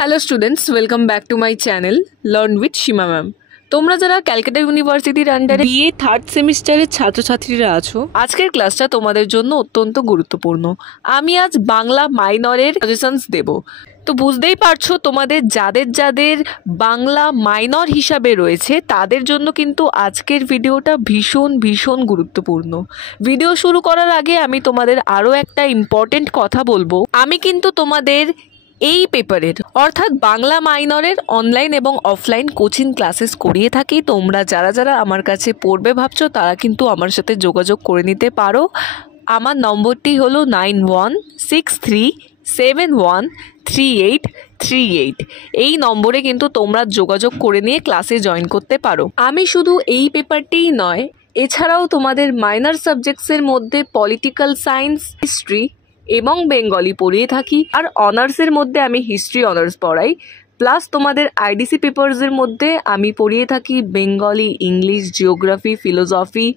Hello students, welcome back to my channel learn with Seema ma'am. তোমরা যারা ক্যালকাটা ইউনিভার্সিটির আন্ডারে বিএ থার্ড সেমিস্টারের ছাত্রছাত্রীরা আছো, আজকের ক্লাসটা তোমাদের জন্য অত্যন্ত গুরুত্বপূর্ণ। আমি আজ বাংলা মাইনরের সাজেশনস দেব। তো বুঝতেই পারছো, তোমাদের যাদের যাদের বাংলা মাইনর হিসাবে রয়েছে তাদের জন্য কিন্তু আজকের ভিডিওটা ভীষণ ভীষণ গুরুত্বপূর্ণ। ভিডিও শুরু করার আগে আমি তোমাদের আরও একটা ইম্পর্টেন্ট কথা বলবো। আমি কিন্তু তোমাদের এই পেপারের অর্থাৎ বাংলা মাইনরের অনলাইন এবং অফলাইন কোচিং ক্লাসেস করিয়ে থাকি। তোমরা যারা যারা আমার কাছে পড়বে ভাবছো তারা কিন্তু আমার সাথে যোগাযোগ করে নিতে পারো। আমার নম্বরটি হলো 9163713838। এই নম্বরে কিন্তু তোমরা যোগাযোগ করে নিয়ে ক্লাসে জয়েন করতে পারো। আমি শুধু এই পেপারটিই নয়, এছাড়াও তোমাদের মাইনর সাবজেক্টসের মধ্যে পলিটিক্যাল সায়েন্স, হিস্ট্রি এবং বেঙ্গলি পড়িয়ে থাকি। আর অনার্সের মধ্যে আমি হিস্ট্রি অনার্স পড়াই, প্লাস তোমাদের আইডিসি পেপারসের মধ্যে আমি পড়িয়ে থাকি Bengali, English, geography, philosophy,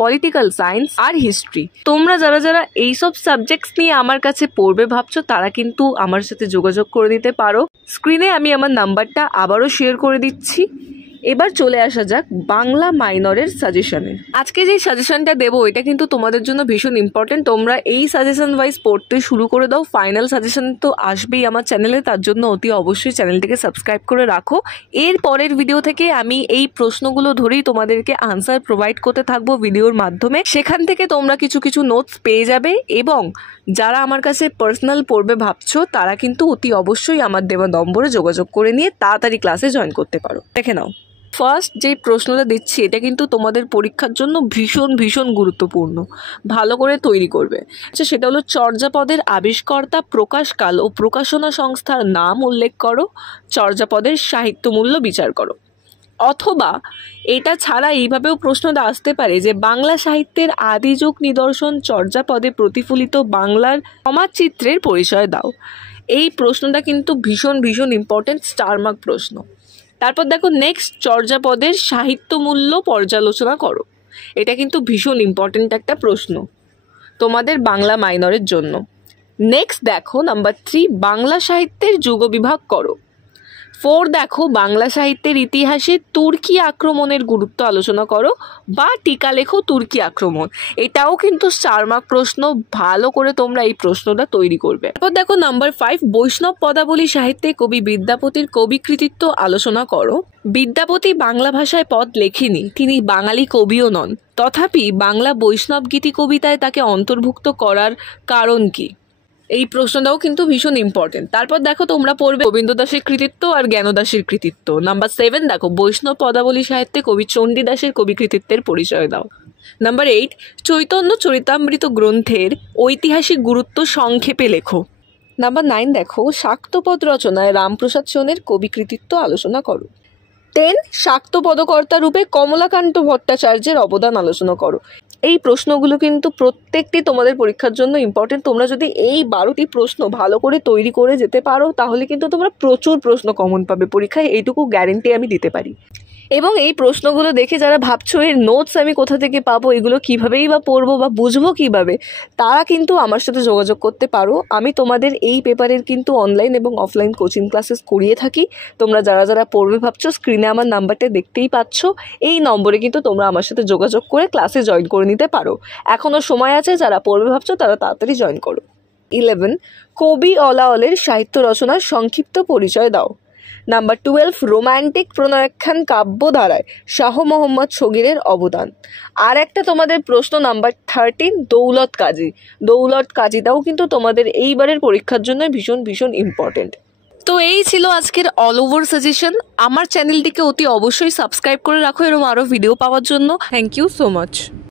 political science আর হিস্ট্রি। তোমরা যারা যারা এইসব সাবজেক্টস নিয়ে আমার কাছে পড়বে ভাবছো তারা কিন্তু আমার সাথে যোগাযোগ করে দিতে পারো। স্ক্রিনে আমি আমার নাম্বারটা আবারও শেয়ার করে দিচ্ছি। এবার চলে আসা যাক বাংলা মাইনরের সাজেশনে। আজকে যে সাজেশনটা দেবো এটা কিন্তু তোমাদের জন্য ভীষণ ইম্পর্টেন্ট। তোমরা এই সাজেশন ওয়াইজ পড়তে শুরু করে দাও। ফাইনাল সাজেশন তো আসবেই আমার চ্যানেলে, তার জন্য অতি অবশ্যই চ্যানেলটিকে সাবস্ক্রাইব করে রাখো। এর পরের ভিডিও থেকে আমি এই প্রশ্নগুলো ধরেই তোমাদেরকে আনসার প্রোভাইড করতে থাকবো ভিডিওর মাধ্যমে। সেখান থেকে তোমরা কিছু কিছু নোটস পেয়ে যাবে এবং যারা আমার কাছে পার্সোনাল পড়বে ভাবছো তারা কিন্তু অতি অবশ্যই আমার দেওয়া নম্বরে যোগাযোগ করে নিয়ে তাড়াতাড়ি ক্লাসে জয়েন করতে পারো। দেখে নাও, ফার্স্ট যে প্রশ্নটা দিচ্ছি এটা কিন্তু তোমাদের পরীক্ষার জন্য ভীষণ ভীষণ গুরুত্বপূর্ণ, ভালো করে তৈরি করবে। আচ্ছা, সেটা হলো চর্যাপদের আবিষ্কর্তা, প্রকাশকাল ও প্রকাশনা সংস্থার নাম উল্লেখ করো, চর্যাপদের সাহিত্য মূল্য বিচার করো। অথবা এটা ছাড়া এইভাবেও প্রশ্নটা আসতে পারে যে বাংলা সাহিত্যের আদি যুগ নিদর্শন চর্যাপদে প্রতিফলিত বাংলার সমাজচিত্রের পরিচয় দাও। এই প্রশ্নটা কিন্তু ভীষণ ভীষণ ইম্পর্টেন্ট, স্টার মার্ক প্রশ্ন। তারপর দেখো নেক্সট, চর্যাপদের সাহিত্য মূল্য পর্যালোচনা করো। এটা কিন্তু ভীষণ ইম্পর্টেন্ট একটা প্রশ্ন তোমাদের বাংলা মাইনরের জন্য। নেক্সট দেখো নাম্বার 3, বাংলা সাহিত্যের যুগবিভাগ করো। 4 দেখো বাংলা সাহিত্যের ইতিহাসে তুর্কি আক্রমণের গুরুত্ব আলোচনা করো বা টিকা লেখো তুর্কি আক্রমণ। এটাও কিন্তু স্টার মার্ক প্রশ্ন, ভালো করে তোমরা এই প্রশ্নটা তৈরি করবে। তারপর দেখো নাম্বার 5, বৈষ্ণব পদাবলী সাহিত্যে কবি বিদ্যাপতির কবি কৃতিত্ব আলোচনা করো। বিদ্যাপতি বাংলা ভাষায় পদ লেখেনি, তিনি বাঙালি কবিও নন, তথাপি বাংলা বৈষ্ণব গীতি কবিতায় তাকে অন্তর্ভুক্ত করার কারণ কি? এই প্রশ্নটাও কিন্তু ভীষণ ইম্পর্টেন্ট। তারপর দেখো তোমরা পড়বে গোবিন্দ দাসের কৃতিত্ব আর জ্ঞানদাসের কৃতিত্ব। নাম্বার 7 দেখো বৈষ্ণব পদাবলী সাহিত্যে কবি চণ্ডীদাসের কবি কৃতিত্বের পরিচয় দাও। নাম্বার 8, চৈতন্য চরিতামৃত গ্রন্থের ঐতিহাসিক গুরুত্ব সংক্ষেপে লেখো। নাম্বার 9 দেখো শাক্তপদ রচনায় রামপ্রসাদ সেনের কবি কৃতিত্ব আলোচনা করো। 10, শাক্ত পদকর্তা রূপে কমলাকান্ত ভট্টাচার্যের অবদান আলোচনা করো। এই প্রশ্নগুলো কিন্তু প্রত্যেকটি তোমাদের পরীক্ষার জন্য ইম্পর্টেন্ট। তোমরা যদি এই 12টি প্রশ্ন ভালো করে তৈরি করে যেতে পারো তাহলে কিন্তু তোমরা প্রচুর প্রশ্ন কমন পাবে পরীক্ষায়, এইটুকু গ্যারেন্টি আমি দিতে পারি। এবং এই প্রশ্নগুলো দেখে যারা ভাবছো এর নোটস আমি কোথা থেকে পাবো, এগুলো কীভাবেই বা পড়বো বা বুঝবো কীভাবে, তারা কিন্তু আমার সাথে যোগাযোগ করতে পারো। আমি তোমাদের এই পেপারের কিন্তু অনলাইন এবং অফলাইন কোচিং ক্লাসেস করিয়ে থাকি। তোমরা যারা যারা পড়বে ভাবছো স্ক্রিনে আমার নাম্বারটা দেখতেই পাচ্ছ, এই নম্বরে কিন্তু তোমরা আমার সাথে যোগাযোগ করে ক্লাসে জয়েন করে নিতে পারো। এখনও সময় আছে, যারা পড়বে ভাবছো তারা তাড়াতাড়ি জয়েন করো। 11, কবি অলাওলের সাহিত্য রচনার সংক্ষিপ্ত পরিচয় দাও। নাম্বার 12, রোম্যান্টিক প্রণয়াখ্যান কাব্যধারায় শাহ মোহাম্মদ শগীরের অবদান। আর একটা তোমাদের প্রশ্ন নাম্বার 13, দৌলত কাজী। দৌলত কাজীটাও কিন্তু তোমাদের এইবারের পরীক্ষার জন্য ভীষণ ভীষণ ইম্পর্টেন্ট। তো এই ছিল আজকের অল ওভার সাজেশন। আমার চ্যানেলটিকে অতি অবশ্যই সাবস্ক্রাইব করে রাখো এরকম আরও ভিডিও পাওয়ার জন্য। Thank you so much.